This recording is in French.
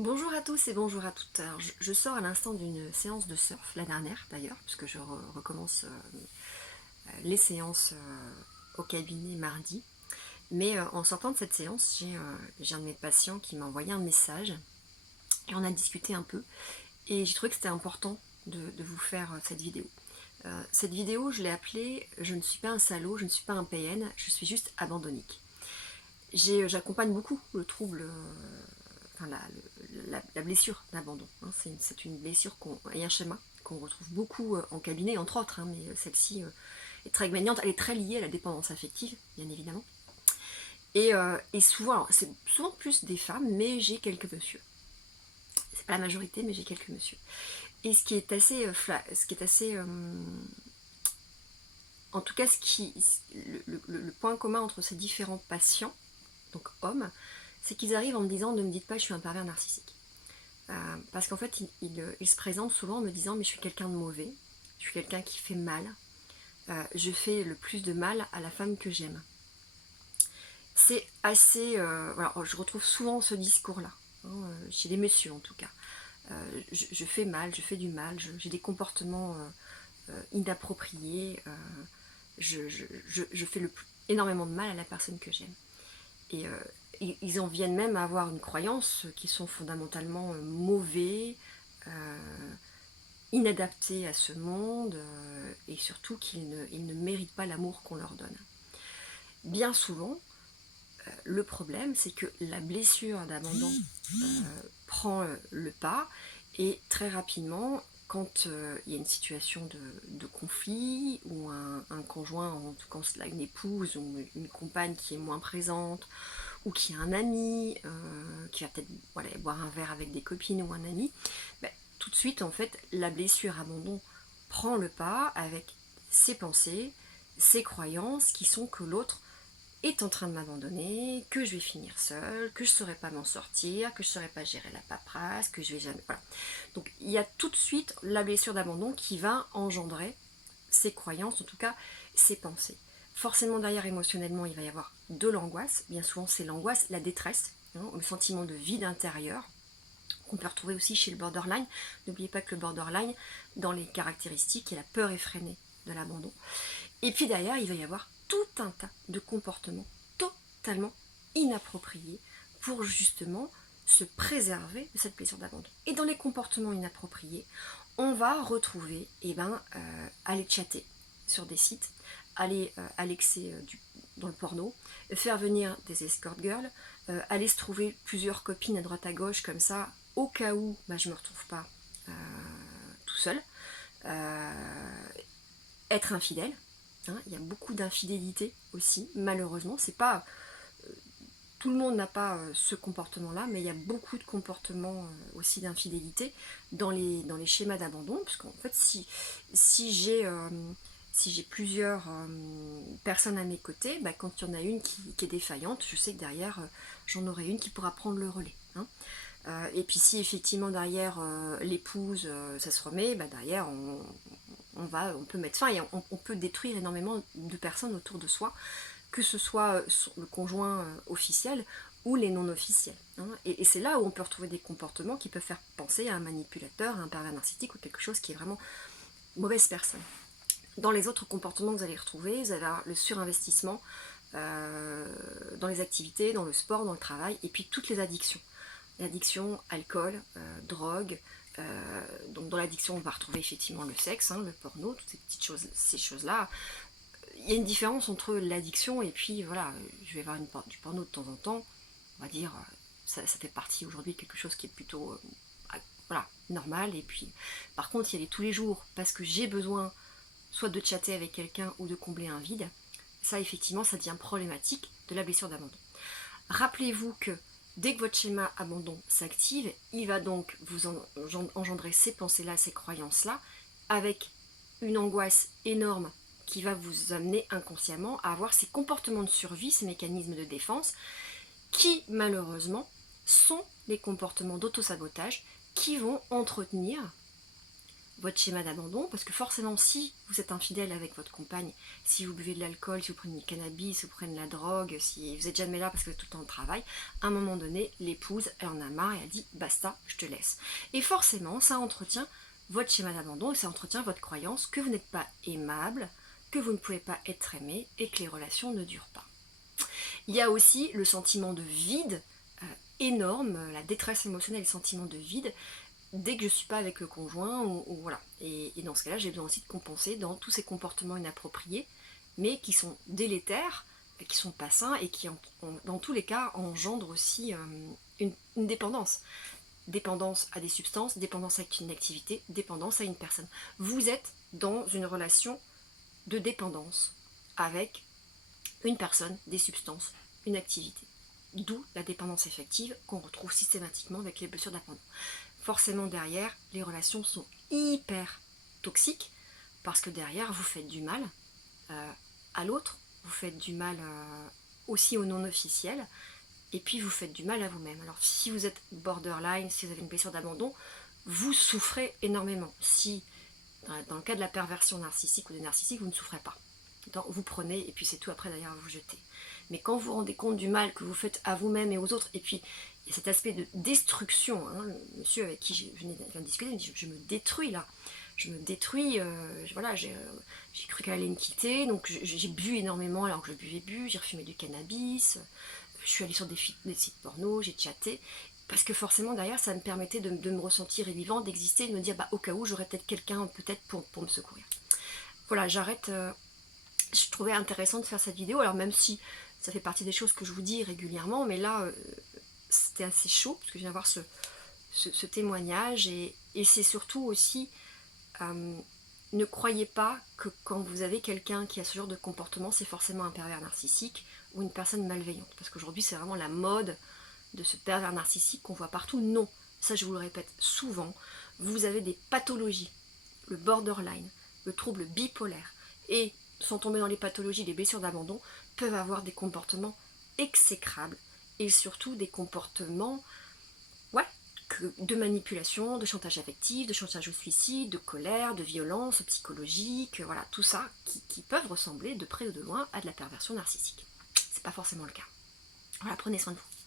Bonjour à tous et bonjour à toutes. Alors, je sors à l'instant d'une séance de surf, la dernière d'ailleurs, puisque je recommence les séances au cabinet mardi. Mais en sortant de cette séance, j'ai un de mes patients qui m'a envoyé un message et on a discuté un peu. Et j'ai trouvé que c'était important de vous faire cette vidéo. Cette vidéo, je l'ai appelée "Je ne suis pas un salaud, je ne suis pas un PN, je suis juste abandonnique". J'accompagne beaucoup le trouble, enfin la blessure d'abandon. Hein. C'est une blessure et un schéma qu'on retrouve beaucoup en cabinet, entre autres, hein, mais celle-ci est très gagnante, elle est très liée à la dépendance affective, bien évidemment. Et souvent, c'est souvent plus des femmes, mais j'ai quelques messieurs. C'est pas la majorité, mais j'ai quelques messieurs. Et ce qui est assez, en tout cas, le point commun entre ces différents patients, donc hommes, c'est qu'ils arrivent en me disant "ne me dites pas que je suis un pervers narcissique". Parce qu'en fait, il se présente souvent en me disant "mais je suis quelqu'un de mauvais, je suis quelqu'un qui fait mal, je fais le plus de mal à la femme que j'aime". C'est assez... voilà, je retrouve souvent ce discours-là, hein, chez les messieurs en tout cas. Je fais mal, je fais du mal, j'ai des comportements inappropriés, je fais énormément de mal à la personne que j'aime. Et ils en viennent même à avoir une croyance qui sont fondamentalement mauvais, euh, inadaptés à ce monde, et surtout ils ne méritent pas l'amour qu'on leur donne. Bien souvent, le problème, c'est que la blessure d'abandon prend le pas, et très rapidement, quand il y a une situation de conflit, ou un conjoint, en tout cas cela une épouse ou une compagne qui est moins présente, ou qui a un ami qui va peut-être, voilà, boire un verre avec des copines ou un ami, ben, tout de suite en fait la blessure abandon prend le pas avec ses pensées, ses croyances qui sont que l'autre est en train de m'abandonner, que je vais finir seule, que je ne saurais pas m'en sortir, que je ne saurais pas gérer la paperasse, que je vais jamais... Voilà. Donc il y a tout de suite la blessure d'abandon qui va engendrer ses croyances, en tout cas ses pensées. Forcément derrière, émotionnellement, il va y avoir de l'angoisse. Bien souvent c'est l'angoisse, la détresse, hein, le sentiment de vide intérieur, qu'on peut retrouver aussi chez le borderline. N'oubliez pas que le borderline, dans les caractéristiques, il y a la peur effrénée de l'abandon. Et puis derrière, il va y avoir tout un tas de comportements totalement inappropriés pour justement se préserver de cette blessure d'abandon. Et dans les comportements inappropriés, on va retrouver aller chatter sur des sites, aller Alexer dans le porno, faire venir des escort girls, aller se trouver plusieurs copines à droite à gauche comme ça, au cas où je ne me retrouve pas euh, tout seul, être infidèle. Hein, il y a beaucoup d'infidélité aussi, malheureusement. C'est pas tout le monde n'a pas ce comportement-là, mais il y a beaucoup de comportements aussi d'infidélité dans les schémas d'abandon, parce qu'en fait, si j'ai plusieurs personnes à mes côtés, quand il y en a une qui est défaillante, je sais que derrière, j'en aurai une qui pourra prendre le relais. Hein. Et puis si effectivement derrière l'épouse ça se remet, derrière on peut mettre fin, et on peut détruire énormément de personnes autour de soi, que ce soit le conjoint officiel ou les non officiels. Hein. Et c'est là où on peut retrouver des comportements qui peuvent faire penser à un manipulateur, à un pervers narcissique, ou quelque chose qui est vraiment mauvaise personne. Dans les autres comportements que vous allez retrouver, vous allez avoir le surinvestissement dans les activités, dans le sport, dans le travail, et puis toutes les addictions. L'addiction, alcool, drogue. Donc dans l'addiction, on va retrouver effectivement le sexe, hein, le porno, toutes ces petites choses, ces choses-là. Il y a une différence entre l'addiction et puis voilà, je vais voir du porno de temps en temps, on va dire, ça fait partie aujourd'hui de quelque chose qui est plutôt voilà, normal. Et puis par contre, y aller tous les jours parce que j'ai besoin soit de chatter avec quelqu'un ou de combler un vide, ça effectivement ça devient problématique de la blessure d'abandon. Rappelez-vous que dès que votre schéma abandon s'active, il va donc vous engendrer ces pensées-là, ces croyances-là, avec une angoisse énorme qui va vous amener inconsciemment à avoir ces comportements de survie, ces mécanismes de défense, qui malheureusement sont les comportements d'autosabotage qui vont entretenir votre schéma d'abandon, parce que forcément si vous êtes infidèle avec votre compagne, si vous buvez de l'alcool, si vous prenez du cannabis, si vous prenez de la drogue, si vous n'êtes jamais là parce que vous êtes tout le temps au travail, à un moment donné, l'épouse, elle en a marre et elle dit basta, je te laisse. Et forcément, ça entretient votre schéma d'abandon et ça entretient votre croyance que vous n'êtes pas aimable, que vous ne pouvez pas être aimé et que les relations ne durent pas. Il y a aussi le sentiment de vide énorme, la détresse émotionnelle et le sentiment de vide dès que je ne suis pas avec le conjoint, ou voilà. Et dans ce cas-là, j'ai besoin aussi de compenser dans tous ces comportements inappropriés, mais qui sont délétères, qui sont pas sains et qui, dans tous les cas, engendrent aussi une dépendance. Dépendance à des substances, dépendance à une activité, dépendance à une personne. Vous êtes dans une relation de dépendance avec une personne, des substances, une activité. D'où la dépendance affective qu'on retrouve systématiquement avec les blessures d'abandon. Forcément derrière, les relations sont hyper toxiques parce que derrière, vous faites du mal à l'autre, vous faites du mal aussi au non officiel, et puis vous faites du mal à vous-même. Alors si vous êtes borderline, si vous avez une blessure d'abandon, vous souffrez énormément. Si dans le cas de la perversion narcissique ou des narcissiques, vous ne souffrez pas. Donc, vous prenez et puis c'est tout, après d'ailleurs vous jetez. Mais quand vous vous rendez compte du mal que vous faites à vous-même et aux autres, et puis il y a cet aspect de destruction, hein, le monsieur avec qui je viens de discuter me dit je me détruis là, je me détruis, voilà, j'ai cru qu'elle allait me quitter, donc j'ai bu énormément alors que je buvais bu, j'ai refumé du cannabis, je suis allée sur des sites porno, j'ai chatté, parce que forcément derrière ça me permettait de me ressentir vivante, d'exister, de me dire bah au cas où j'aurais peut-être quelqu'un peut-être pour me secourir. Voilà, j'arrête. Je trouvais intéressant de faire cette vidéo, alors même si ça fait partie des choses que je vous dis régulièrement, mais là c'était assez chaud parce que je viens d'avoir ce témoignage, et c'est surtout aussi ne croyez pas que quand vous avez quelqu'un qui a ce genre de comportement, c'est forcément un pervers narcissique ou une personne malveillante, parce qu'aujourd'hui c'est vraiment la mode de ce pervers narcissique qu'on voit partout. Non, ça je vous le répète souvent, vous avez des pathologies, le borderline, le trouble bipolaire, et sans tomber dans les pathologies, les blessures d'abandon, peuvent avoir des comportements exécrables, et surtout des comportements de manipulation, de chantage affectif, de chantage au suicide, de colère, de violence psychologique, voilà, tout ça qui peuvent ressembler de près ou de loin à de la perversion narcissique. C'est pas forcément le cas. Voilà, prenez soin de vous.